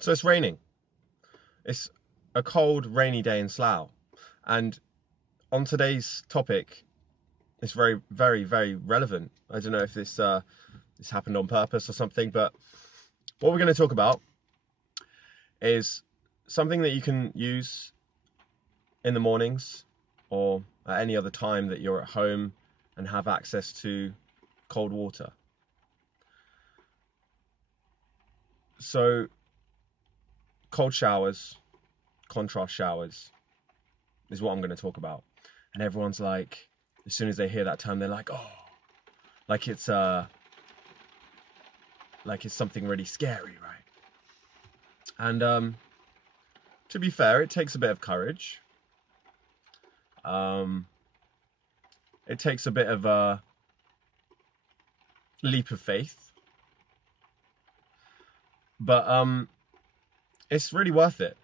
So it's raining. It's a cold, rainy day in Slough. And on today's topic, it's very, very, very relevant. I don't know if this happened on purpose or something, but what we're going to talk about is something that you can use in the mornings or at any other time that you're at home and have access to cold water. So cold showers, contrast showers is what I'm going to talk about. And everyone's like, as soon as they hear that term, they're like, oh, like it's uh like it's something really scary, right? And to be fair, it takes a bit of courage. Um, it takes a bit of a leap of faith, but it's really worth it.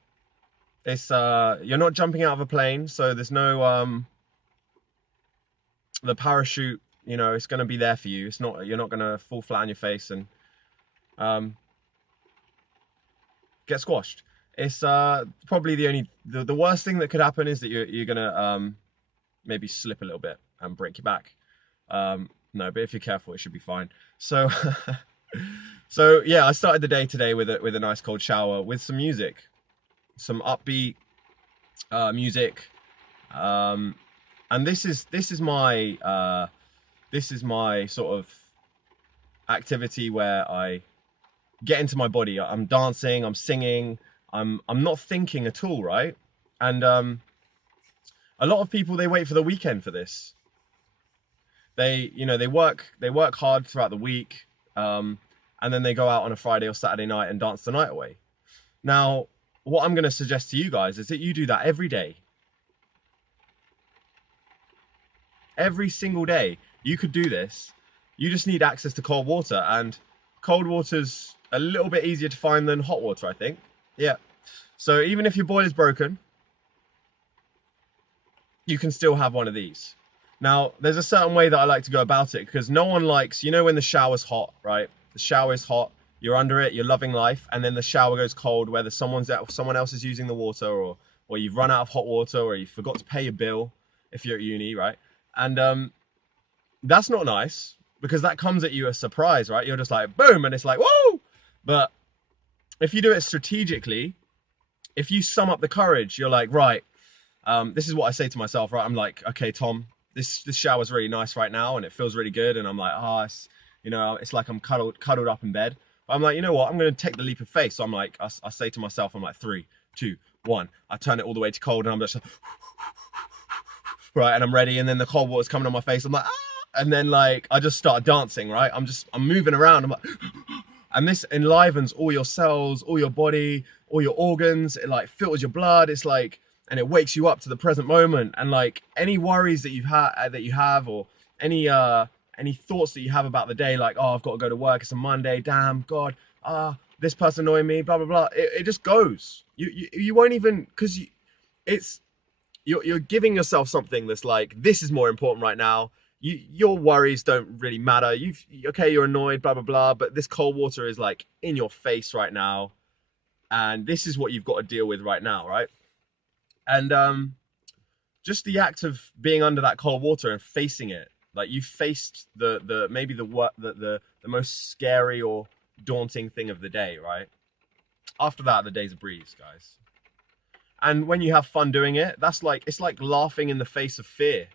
It's you're not jumping out of a plane, so there's no the parachute. You know, it's going to be there for you. It's not You're not going to fall flat on your face and um, get squashed. It's probably the worst thing that could happen is that you're gonna maybe slip a little bit and break your back. No, but if you're careful, it should be fine. So, so yeah, I started the day today with a nice cold shower with some music, some upbeat music, and this is my sort of activity where I get into my body. I'm dancing, I'm singing, I'm not thinking at all, right? And a lot of people, they wait for the weekend for this. They work hard throughout the week, and then they go out on a Friday or Saturday night and dance the night away. Now, what I'm going to suggest to you guys is that you do that every day, every single day. You could do this. You just need access to cold water, and cold water's a little bit easier to find than hot water, I think. Yeah. So even if your boiler's broken, you can still have one of these. Now, there's a certain way that I like to go about it, because no one likes, when the shower's hot, right? The shower is hot, you're under it, you're loving life, and then the shower goes cold, whether someone else is using the water, or you've run out of hot water, or you forgot to pay your bill if you're at uni, right? And that's not nice, because that comes at you a surprise, right? You're just like, boom, and it's like, whoa! But if you do it strategically, if you sum up the courage, you're like, right, this is what I say to myself, right? I'm like, okay, Tom, this shower's really nice right now, and it feels really good, and I'm like, it's like I'm cuddled up in bed. But I'm like, you know what? I'm gonna take the leap of faith. So I'm like, I say to myself, I'm like, 3, 2, 1. I turn it all the way to cold, and I'm just like, right, and I'm ready, and then the cold water's coming on my face. I'm like, ah, and then like I just start dancing, right? I'm moving around. I'm like, and this enlivens all your cells, all your body, all your organs. It like filters your blood. It's like, and it wakes you up to the present moment. And like any worries that you have, or any thoughts that you have about the day, like, oh, I've got to go to work. It's a Monday. Damn, God, this person annoying me. Blah blah blah. It just goes. You won't even, because it's you're giving yourself something that's like, this is more important right now. Your worries don't really matter. You're annoyed, blah blah blah, but this cold water is like in your face right now, and this is what you've got to deal with right now, right? And just the act of being under that cold water and facing it, like you faced the maybe the most scary or daunting thing of the day, right? After that, the day's a breeze, guys. And when you have fun doing it, it's like laughing in the face of fear.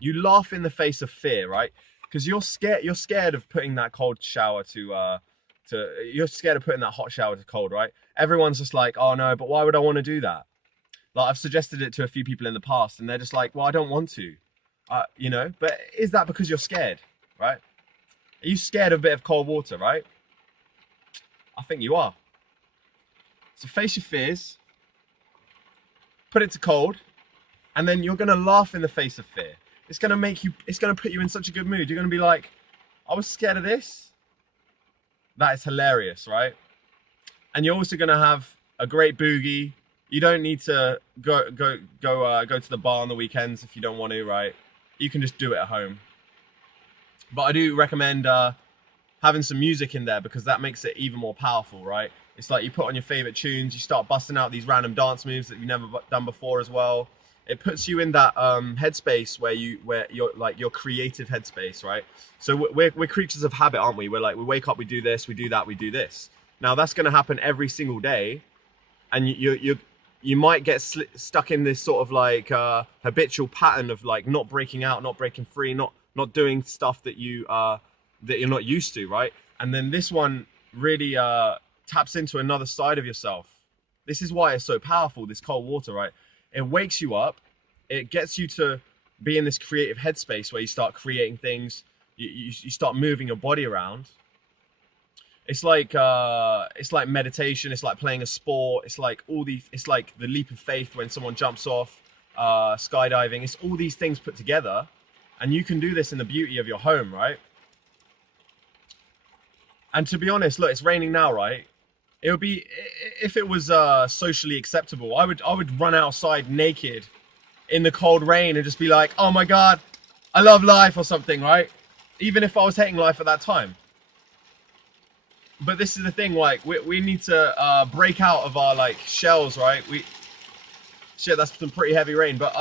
You laugh in the face of fear, right? Because you're scared of putting that cold shower you're scared of putting that hot shower to cold, right? Everyone's just like, oh no, but why would I want to do that? Like, I've suggested it to a few people in the past, and they're just like, well, I don't want to. But is that because you're scared, right? Are you scared of a bit of cold water, right? I think you are. So face your fears, put it to cold, and then you're gonna laugh in the face of fear. It's gonna put you in such a good mood. You're gonna be like, I was scared of this. That is hilarious, right? And you're also gonna have a great boogie. You don't need to go to the bar on the weekends if you don't want to, right? You can just do it at home. But I do recommend having some music in there, because that makes it even more powerful, right? It's like you put on your favorite tunes, you start busting out these random dance moves that you've never done before as well. It puts you in that headspace where you're like your creative headspace, right? So we're creatures of habit, aren't we? We're like, we wake up, we do this, we do that, we do this. Now that's going to happen every single day, and you might get stuck in this sort of like habitual pattern of like not breaking out, not breaking free, not doing stuff that you're not used to, right? And then this one really taps into another side of yourself. This is why it's so powerful, this cold water, right? It wakes you up, it gets you to be in this creative headspace where you start creating things, you start moving your body around. It's like meditation, it's like playing a sport, it's like it's like the leap of faith when someone jumps off, skydiving. It's all these things put together, and you can do this in the beauty of your home, right? And to be honest, look, it's raining now, right? It would be, if it was socially acceptable, I would run outside naked in the cold rain and just be like, oh my god, I love life or something, right? Even if I was hating life at that time. But this is the thing, like we need to break out of our like shells, right? Shit, that's some pretty heavy rain, but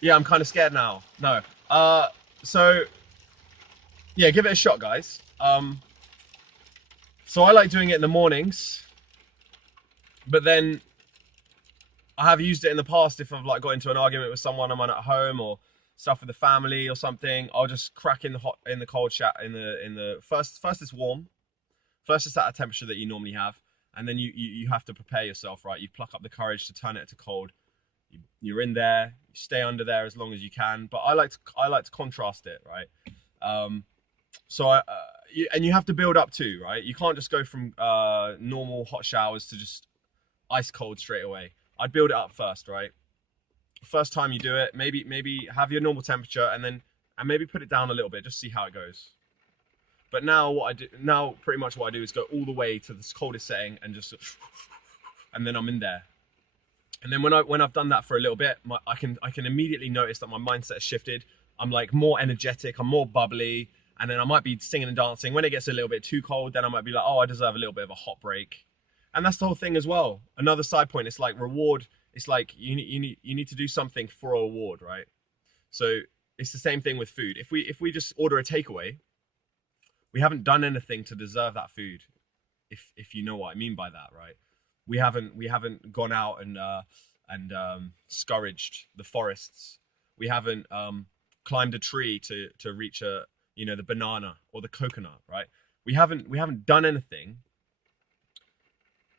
yeah, I'm kind of scared now. No, so yeah, give it a shot, guys. So I like doing it in the mornings, but then I have used it in the past if I've like got into an argument with someone, I'm at home, or stuff with the family or something. I'll just crack in the cold chat in the first it's warm. First it's at a temperature that you normally have, and then you have to prepare yourself, right? You pluck up the courage to turn it to cold. You're in there, you stay under there as long as you can. But I like to contrast it, right? So and you have to build up too, right? You can't just go from normal hot showers to just ice cold straight away. I'd build it up first, right? First time you do it, maybe have your normal temperature, and maybe put it down a little bit, just see how it goes. But now pretty much what I do is go all the way to the coldest setting and just, and then I'm in there. And then when I've done that for a little bit, I can immediately notice that my mindset has shifted. I'm like more energetic, I'm more bubbly, and then I might be singing and dancing. When it gets a little bit too cold, then I might be like, oh, I deserve a little bit of a hot break. And that's the whole thing as well. Another side point, it's like reward. It's like you need to do something for a reward, right? So it's the same thing with food. If we just order a takeaway, we haven't done anything to deserve that food. If you know what I mean by that, right? We haven't gone out and scourged the forests. We haven't climbed a tree to reach the banana or the coconut, right? We haven't done anything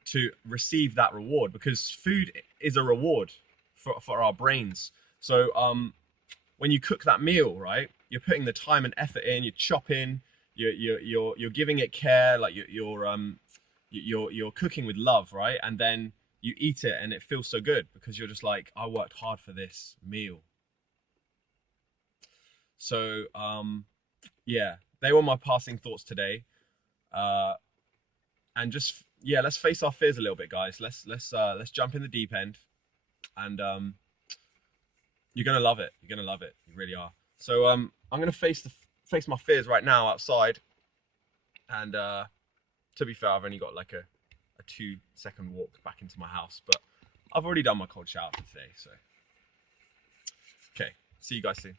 to receive that reward, because food is a reward for our brains. So when you cook that meal, right, you're putting the time and effort in, you're chopping, you're giving it care, like you're cooking with love, right? And then you eat it and it feels so good because you're just like, I worked hard for this meal. So yeah, they were my passing thoughts today. Uh, and just, yeah, let's face our fears a little bit, guys. Let's jump in the deep end, and you're gonna love it. You're gonna love it. You really are. So I'm gonna face my fears right now outside, and to be fair, I've only got like a 2-second walk back into my house, but I've already done my cold shower for today. So okay, see you guys soon.